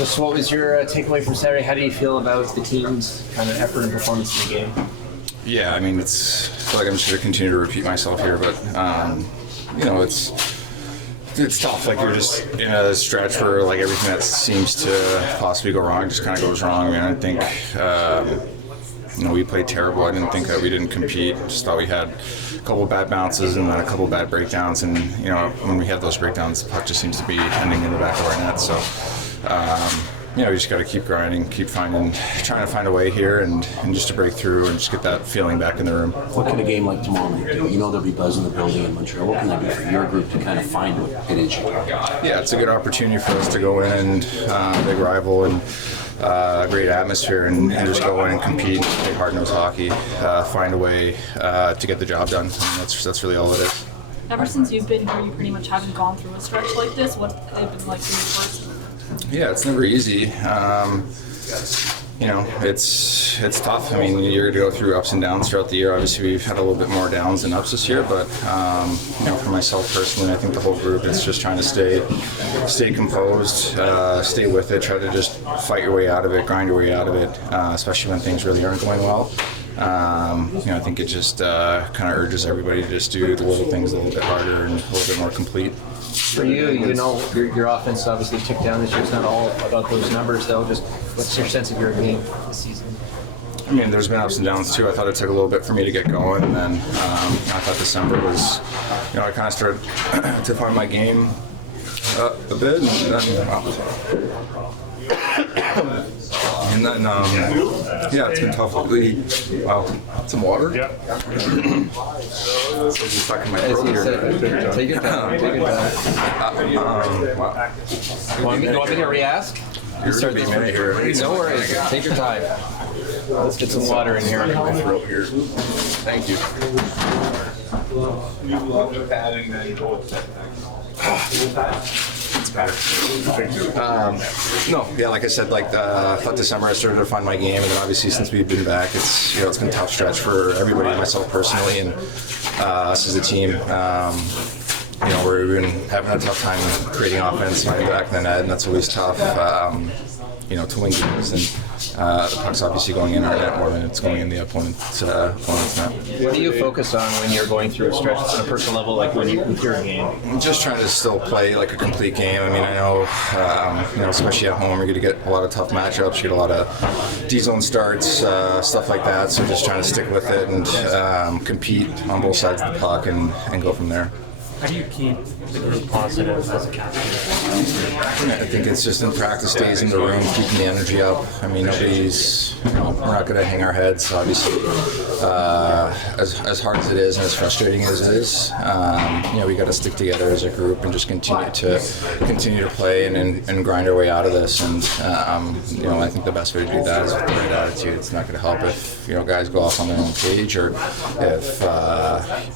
Just what was your takeaway from Saturday? How do you feel about the team's kind of effort and performance in the game? Yeah, I mean, I feel like I'm just going to continue to repeat myself here, but, it's tough. Like, you're just in a stretch where, like, everything that seems to possibly go wrong just kind of goes wrong. I mean, I think, we played terrible. I didn't think that we didn't compete. Just thought we had a couple of bad bounces and then a couple of bad breakdowns. And, when we have those breakdowns, the puck just seems to be ending in the back of our net. So, we just got to keep grinding, trying to find a way here and just to break through and just get that feeling back in the room. What can a game like tomorrow night do? There'll be buzz in the building in Montreal. What can that do for your group to kind of find what it is you got? Yeah, it's a good opportunity for us to go in and big rival and a great atmosphere and just go in and compete, play hard-nosed hockey, find a way to get the job done. And that's really all it is. Ever since you've been here, you pretty much haven't gone through a stretch like this. What have been like for you personally? Yeah, it's never easy. It's tough. I mean, you're going to go through ups and downs throughout the year. Obviously, we've had a little bit more downs than ups this year, but for myself personally, I think the whole group is just trying to stay composed, stay with it, try to just fight your way out of it, grind your way out of it, especially when things really aren't going well. I think it just kind of urges everybody to just do the little things a little bit harder and a little bit more complete. For you, your offense obviously took down this year. It's not all about those numbers, though. Just what's your sense of your game this season? I mean, there's been ups and downs too. I thought it took a little bit for me to get going, and then I thought December was, I kind of started to find my game a bit, and then it's been tough lately. Wow, some water? Yeah. It's stuck in my throat here. Take it down. Wow. You want me to re-ask? You're going to be minute here. No worries. Take your time. Let's get some water in here. My throat here. Thank you. It's better. Like I said, I thought December I started to find my game, and then obviously since we've been back, it's it's been a tough stretch for everybody, myself personally, and us as a team. We've been having a tough time creating offense, finding back in the net, and that's always tough. To win games, and the puck's obviously going in our net more than it's going in the opponent's net. What do you focus on when you're going through a stretch on a personal level, like with your game? I'm just trying to still play like a complete game. I mean, I know, especially at home, you're going to get a lot of tough matchups. You get a lot of D-zone starts, stuff like that. So just trying to stick with it and compete on both sides of the puck and go from there. How do you keep the group positive as a captain? I think it's just in practice days in the room, keeping the energy up. I mean, nobody's, we're not going to hang our heads, obviously. As hard as it is and as frustrating as it is, we got to stick together as a group and just continue to play and grind our way out of this. And I think the best way to do that is with the right attitude. It's not going to help if guys go off on their own page, or if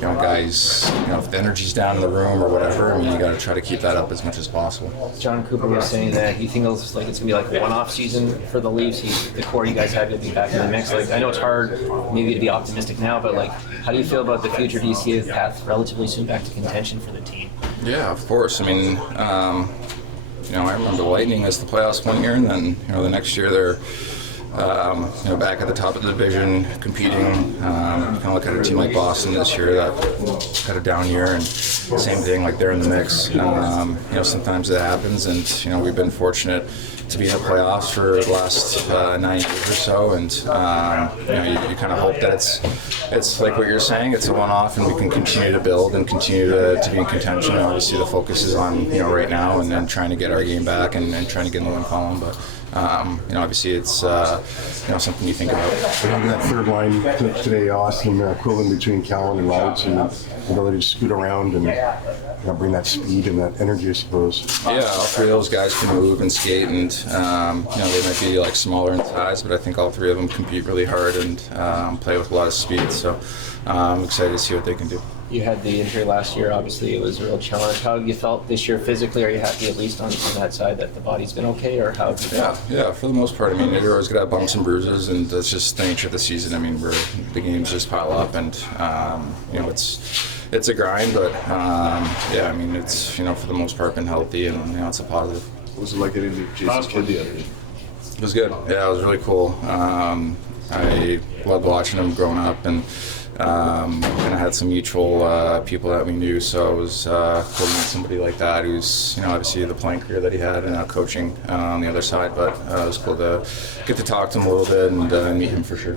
guys, if the energy's down in the room or whatever. I mean, you got to try to keep that up as much as possible. John Cooper was saying that he thinks it's going to be like a one-off season for the Leafs. The core you guys have to be back in the mix. I know it's hard maybe to be optimistic now, but how do you feel about the future? Do you see a path relatively soon back to contention for the team? Yeah, of course. I mean, I remember the Lightning as the playoffs one year, and then the next year they're back at the top of the division, competing. Kind of look at a team like Boston this year that had a down year, and same thing, they're in the mix. Sometimes that happens, and we've been fortunate to be in the playoffs for the last 9 years or so, and you kind of hope that it's like what you're saying, it's a one-off, and we can continue to build and continue to be in contention. Obviously, the focus is on right now, and then trying to get our game back and trying to get in the win column, but. Obviously it's something you think about. That third line today, Auston, equivalent between Callan and Roberts, and the ability to scoot around and bring that speed and that energy, I suppose. Yeah, all three of those guys can move and skate, and they might be smaller in size, but I think all three of them compete really hard and play with a lot of speed. So I'm excited to see what they can do. You had the injury last year. Obviously, it was a real challenge. How have you felt this year physically? Are you happy at least on that side that the body's been okay, or how have you felt? Yeah, for the most part. I mean, you're always going to have bumps and bruises, and that's just the nature of the season. I mean, the games just pile up, and it's a grind, but it's for the most part been healthy, and it's a positive. was it like getting to Jason's kid the other day? It was good. Yeah, it was really cool. I loved watching him growing up, and kind of had some mutual people that we knew. So it was cool to meet somebody like that, who's obviously the playing career that he had and now coaching on the other side. But it was cool to get to talk to him a little bit and meet him for sure.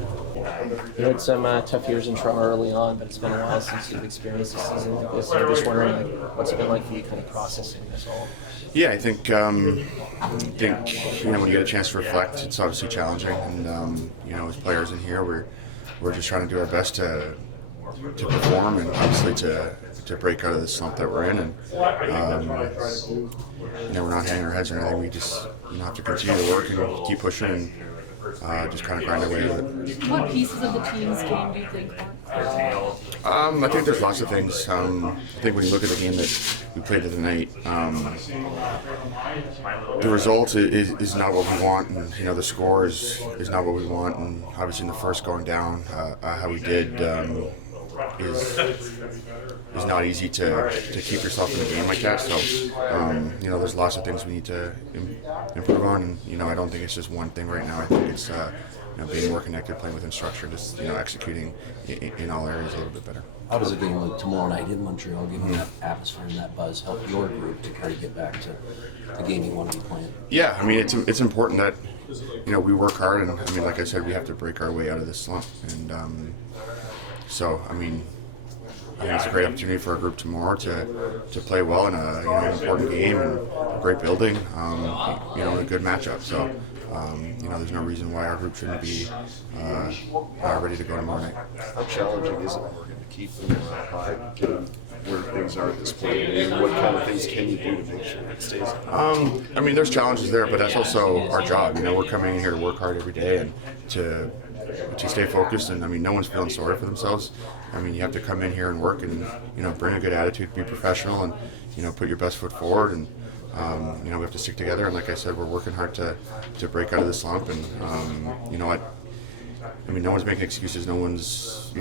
You had some tough years in Toronto early on, but it's been a while since you've experienced a season like this. I'm just wondering, like, what's it been like for you kind of processing this all? Yeah, I think when you get a chance to reflect, it's obviously challenging, and as players in here, we're just trying to do our best to perform and obviously to break out of the slump that we're in, and we're not hanging our heads or anything. We just have to continue to work and keep pushing and just kind of grind our way with it. What pieces of the team's game do you think work? I think there's lots of things. I think when you look at the game that we played tonight, the result is not what we want, and the score is not what we want, and obviously in the first going down, how we did is not easy to keep yourself in a game like that. So there's lots of things we need to improve on, and I don't think it's just one thing right now. I think it's being more connected, playing within structure, just executing in all areas a little bit better. How does a game like tomorrow night in Montreal, given that atmosphere and that buzz, help your group to kind of get back to the game you want to be playing? Yeah, I mean it's important that we work hard, and I mean like I said, we have to break our way out of this slump, and so I think it's a great opportunity for our group tomorrow to play well in an important game and a great building, in a good matchup. So. There's no reason why our group shouldn't be ready to go tomorrow night. How challenging is it, Morgan, to keep the high, given where things are at this point? And what kind of things can you do to make sure it stays? I mean, there's challenges there, but that's also our job. We're coming in here to work hard every day and to stay focused. And I mean, no one's feeling sorry for themselves. I mean, you have to come in here and work and bring a good attitude, be professional, and put your best foot forward. And we have to stick together, and like I said, we're working hard to break out of the slump, and I mean, no one's making excuses, no one's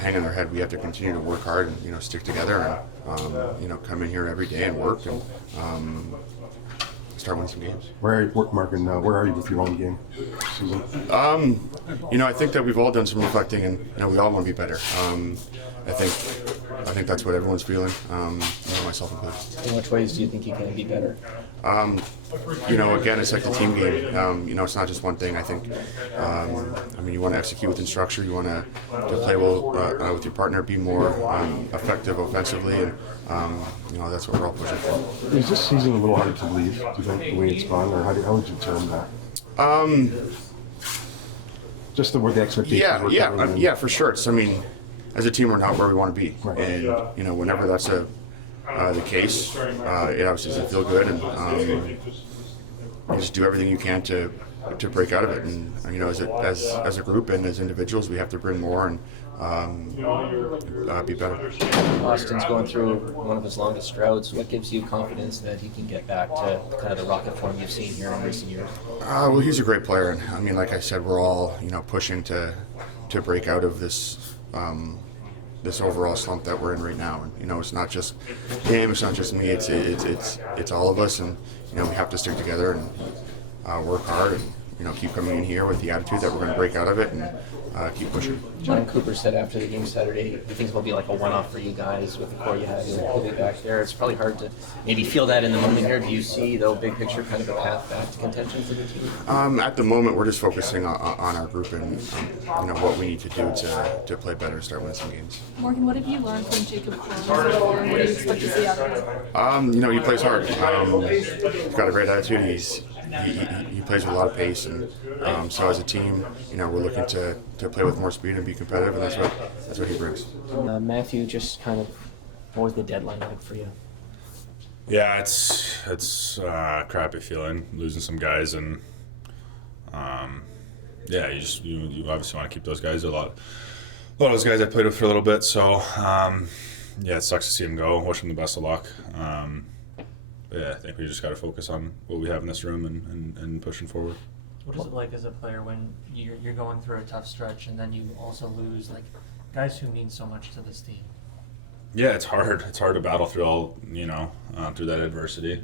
hanging their head. We have to continue to work hard and stick together and come in here every day and work and start winning some games. Where are you with your own game season? I think that we've all done some reflecting, and we all want to be better. I think that's what everyone's feeling, myself included. In which ways do you think you can be better? Again, it's like the team game. It's not just one thing. I think, you want to execute within structure. You want to play well with your partner, be more effective offensively, and that's what we're all pushing for. Is this season a little harder to believe, do you think, the way it's gone, or how would you term that? Just where the expectations were coming in. Yeah, for sure. As a team, we're not where we want to be, right. And whenever that's the case, it obviously doesn't feel good, and you just do everything you can to break out of it. And as a group and as individuals, we have to bring more and be better. Auston's going through one of his longest droughts. What gives you confidence that he can get back to kind of the rocket form you've seen here in recent years? Well, he's a great player, and like I said, we're all pushing to break out of this. This overall slump that we're in right now, and it's not just him, it's not just me, it's all of us, and we have to stick together and work hard, and keep coming in here with the attitude that we're going to break out of it and keep pushing. John Cooper said after the game Saturday, he thinks it'll be like a one-off for you guys with the core you had. He'll be back there. It's probably hard to maybe feel that in the moment here. Do you see, though, big picture, kind of a path back to contention for the team? At the moment, we're just focusing on our group and what we need to do to play better and start winning some games. Morgan, what have you learned from Jacob Coleman, and what do you expect to see out of him? He plays hard. He's got a great attitude. He plays with a lot of pace, and so as a team, we're looking to play with more speed and be competitive, and that's what he brings. Matthew, just kind of, what was the deadline like for you? Yeah, it's a crappy feeling losing some guys, and you obviously want to keep those guys. A lot of those guys I played with for a little bit, so it sucks to see him go. Wish him the best of luck. I think we just got to focus on what we have in this room and pushing forward. What is it like as a player when you're going through a tough stretch and then you also lose guys who mean so much to this team? Yeah, it's hard. It's hard to battle through all, through that adversity.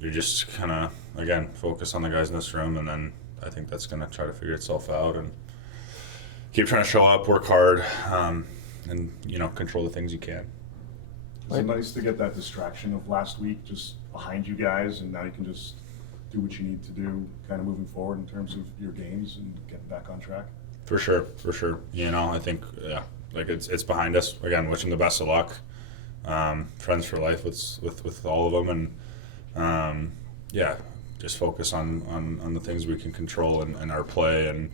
You just kind of, again, focus on the guys in this room, and then I think that's going to try to figure itself out and keep trying to show up, work hard, and, control the things you can. Is it nice to get that distraction of last week just behind you guys, and now you can just do what you need to do kind of moving forward in terms of your games and getting back on track? For sure. I think, like it's behind us. Again, wishing the best of luck. Friends for life with all of them, and just focus on the things we can control and our play and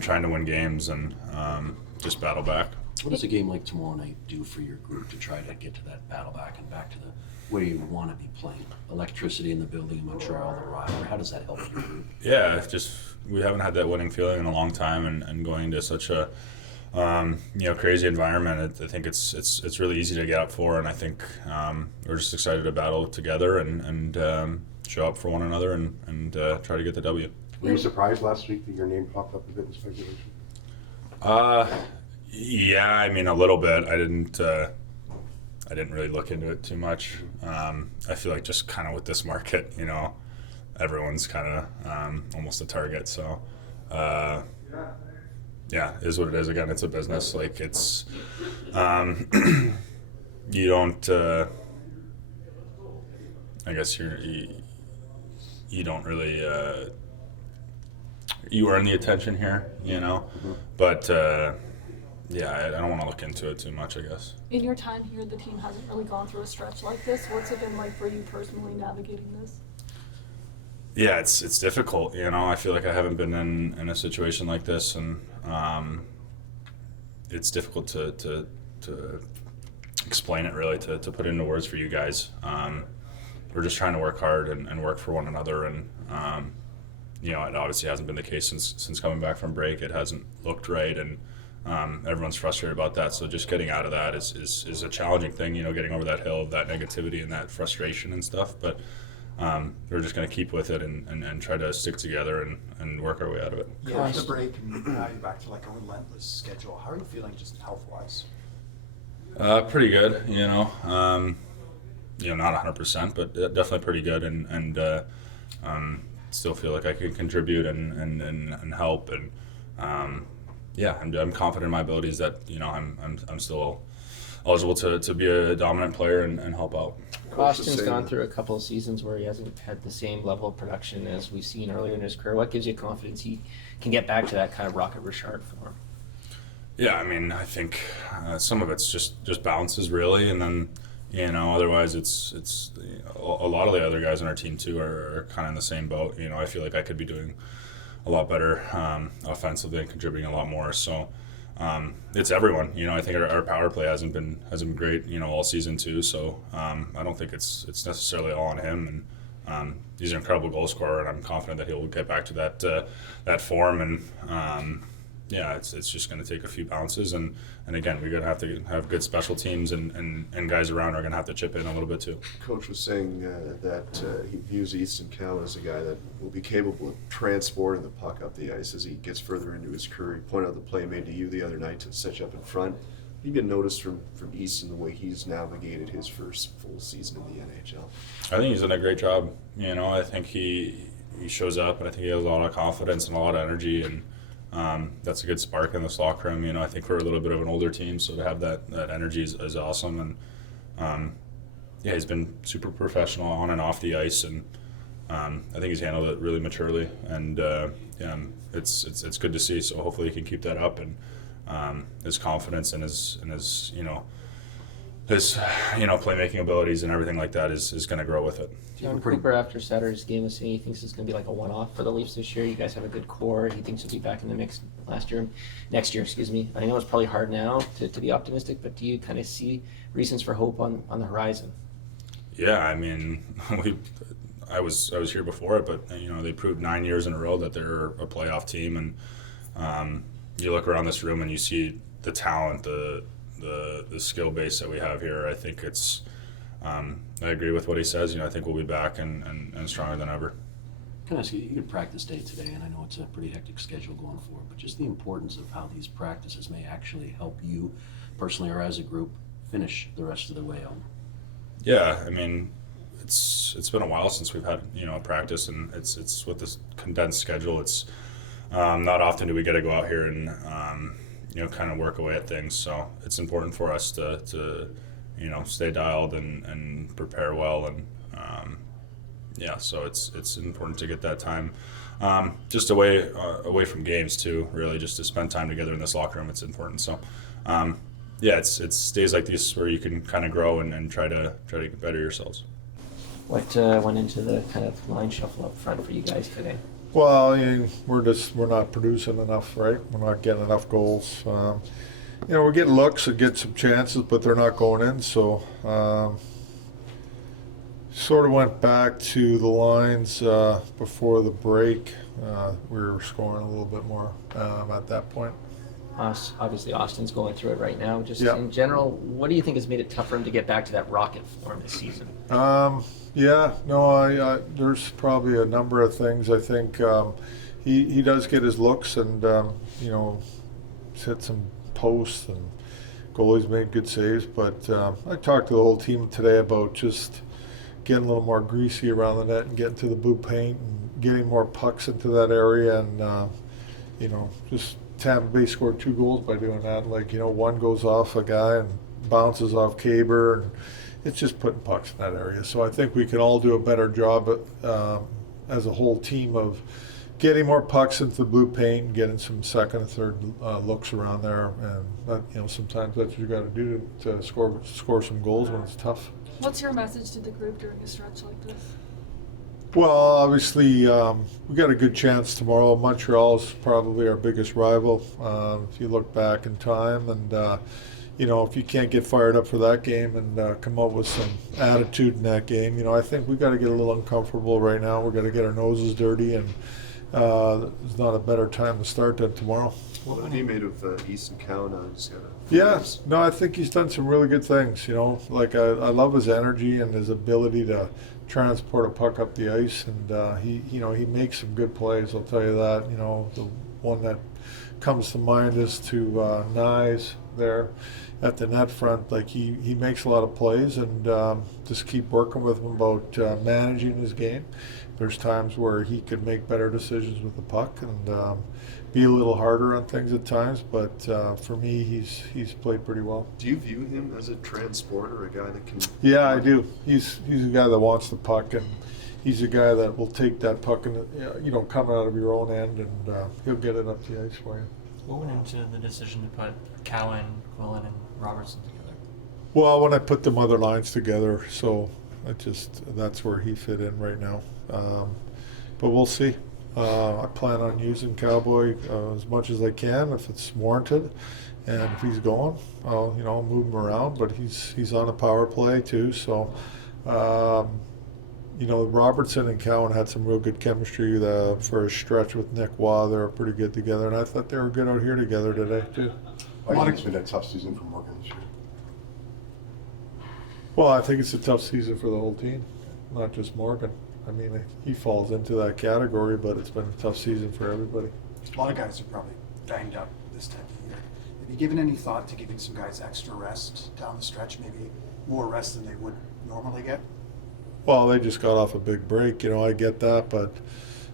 trying to win games and just battle back. What does a game like tomorrow night do for your group to try to get to that battle back and back to the way you want to be playing? Electricity in the building in Montreal, the rivalry, how does that help your group? Yeah, we haven't had that winning feeling in a long time, and going to such a crazy environment. I think it's really easy to get up for, and I think we're just excited to battle together and show up for one another and try to get the W. Were you surprised last week that your name popped up a bit in speculation? Yeah, I mean a little bit. I didn't really look into it too much. I feel like just kind of with this market, everyone's kind of almost a target. So, is what it is. Again, it's a business. Like it's, you don't. I guess you don't really. You earn the attention here, but. I don't want to look into it too much, I guess. In your time here, the team hasn't really gone through a stretch like this. What's it been like for you personally navigating this? Yeah, it's difficult. I feel like I haven't been in a situation like this, and it's difficult to explain it really, to put into words for you guys. We're just trying to work hard and work for one another, and it obviously hasn't been the case since coming back from break. It hasn't looked right, and everyone's frustrated about that. So just getting out of that is a challenging thing, getting over that hill of that negativity and that frustration and stuff. But we're just going to keep with it and try to stick together and work our way out of it. After the break, and now you're back to like a relentless schedule. How are you feeling just health-wise? Pretty good, not 100%, but definitely pretty good, and still feel like I can contribute and help, and I'm confident in my abilities that I'm still eligible to be a dominant player and help out. Auston's gone through a couple of seasons where he hasn't had the same level of production as we've seen earlier in his career. What gives you confidence he can get back to that kind of Rocket Richard form? Yeah, I mean, I think some of it's just bounces really, and then otherwise it's a lot of the other guys on our team too are kind of in the same boat. I feel like I could be doing a lot better offensively and contributing a lot more. So it's everyone. I think our power play hasn't been great, all season too. So I don't think it's necessarily all on him. And he's an incredible goal scorer, and I'm confident that he'll get back to that form. And it's just going to take a few bounces. And again, we're going to have to have good special teams, and guys around are going to have to chip in a little bit too. Coach was saying that he views Easton Cowan as a guy that will be capable of transporting the puck up the ice as he gets further into his career. He pointed out the play made to you the other night to set you up in front. You get noticed from Easton the way he's navigated his first full season in the NHL. I think he's done a great job. I think he shows up, and I think he has a lot of confidence and a lot of energy, and that's a good spark in this locker room. I think we're a little bit of an older team, so to have that energy is awesome. And he's been super professional on and off the ice, and I think he's handled it really maturely. And it's good to see. So hopefully he can keep that up, and his confidence and his playmaking abilities and everything like that is going to grow with it. John Cooper, after Saturday's game, was saying he thinks it's going to be like a one-off for the Leafs this year. You guys have a good core. He thinks he'll be back in the mix next year. I know it's probably hard now to be optimistic, but do you kind of see reasons for hope on the horizon? Yeah, I mean, I was here before it, but they proved 9 years in a row that they're a playoff team, and you look around this room and you see the talent, the skill base that we have here. I think it's. I agree with what he says. I think we'll be back and stronger than ever. Can I ask you, you had practice day today, and I know it's a pretty hectic schedule going forward, but just the importance of how these practices may actually help you personally or as a group, finish the rest of the way out? Yeah, I mean, it's been a while since we've had a practice, and it's with this condensed schedule. It's not often do we get to go out here and kind of work away at things. So it's important for us to stay dialed and prepare well, and so it's important to get that time just away from games too. Really, just to spend time together in this locker room. It's important. So. It's days like these where you can kind of grow and try to better yourselves. What went into the kind of line shuffle up front for you guys today? Well, I mean, we're not producing enough, right? We're not getting enough goals. We're getting looks and get some chances, but they're not going in. So, sort of went back to the lines before the break. We were scoring a little bit more at that point. Obviously, Austin's going through it right now. Just Yeah. in general, what do you think has made it tough for him to get back to that rocket form this season? There's probably a number of things. I think he does get his looks, and he's hit some posts, and goalies made good saves. But I talked to the whole team today about just getting a little more greasy around the net and getting to the blue paint and getting more pucks into that area, and just. Tampa Bay scored 2 goals by doing that. One goes off a guy and bounces off Caber, and it's just putting pucks in that area. So I think we can all do a better job as a whole team of getting more pucks into the blue paint and getting some second and third looks around there. And sometimes that's what you got to do to score some goals when it's tough. What's your message to the group during a stretch like this? Well, obviously, we got a good chance tomorrow. Montreal's probably our biggest rival. If you look back in time, and if you can't get fired up for that game and come up with some attitude in that game, I think we got to get a little uncomfortable right now. We got to get our noses dirty, and there's not a better time to start than tomorrow. What have you made of Easton Cowan? I think he's done some really good things. I love his energy and his ability to transport a puck up the ice, and he makes some good plays. I'll tell you that. The one that comes to mind is to Knies there at the net front. He makes a lot of plays, and just keep working with him about managing his game. There's times where he could make better decisions with the puck and be a little harder on things at times, but for me, he's played pretty well. Do you view him as a transporter, a guy that can? Yeah, I do. He's a guy that wants the puck, and he's a guy that will take that puck and coming out of your own end, and he'll get it up the ice for you. What went into the decision to put Cowan, Quillen, and Robertson together? Well, when I put them other lines together, so that's where he fit in right now. But we'll see. I plan on using Cowboy as much as I can if it's warranted, and if he's going, I'll move him around. But he's on a power play too, so Robertson and Cowan had some real good chemistry for a stretch with Nick Waugh. They were pretty good together, and I thought they were good out here together today too. I think it's been a tough season for Morgan this year. Well, I think it's a tough season for the whole team, not just Morgan. I mean, he falls into that category, but it's been a tough season for everybody. A lot of guys are probably banged up this time of year. Have you given any thought to giving some guys extra rest down the stretch, maybe more rest than they would normally get? Well, they just got off a big break, I get that, but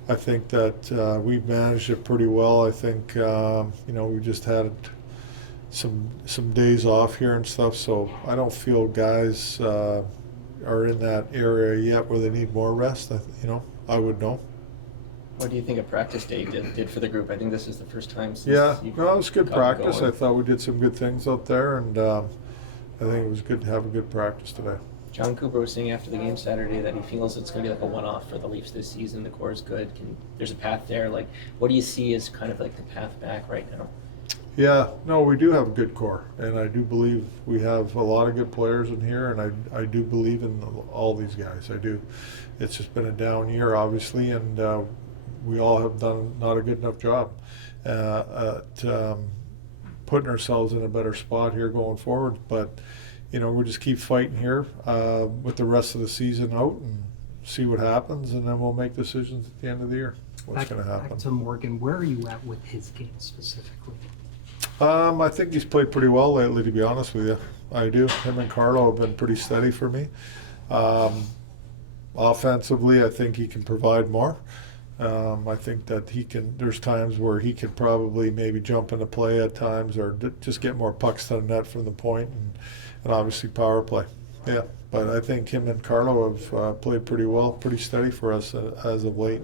I think that we've managed it pretty well. I think, we just had some days off here and stuff, so I don't feel guys are in that area yet where they need more rest. I would know. What do you think a practice day did for the group? I think this is the first time since It was good practice. I thought we did some good things out there, and I think it was good to have a good practice today. John Cooper was saying after the game Saturday that he feels it's going to be like a one-off for the Leafs this season. The core is good. There's a path there. What do you see as kind of like the path back right now? Yeah, no, we do have a good core, and I do believe we have a lot of good players in here, and I do believe in all these guys. I do. It's just been a down year, obviously, and we all have done not a good enough job at putting ourselves in a better spot here going forward. But, we'll just keep fighting here with the rest of the season out and see what happens, and then we'll make decisions at the end of the year. What's going to happen. Back to Morgan, where are you at with his game specifically? I think he's played pretty well lately, to be honest with you. I do. Him and Carlo have been pretty steady for me. Offensively, I think he can provide more. I think that he can. There's times where he could probably maybe jump into play at times, or just get more pucks to the net from the point, and obviously power play. Yeah, but I think him and Carlo have played pretty well, pretty steady for us as of late.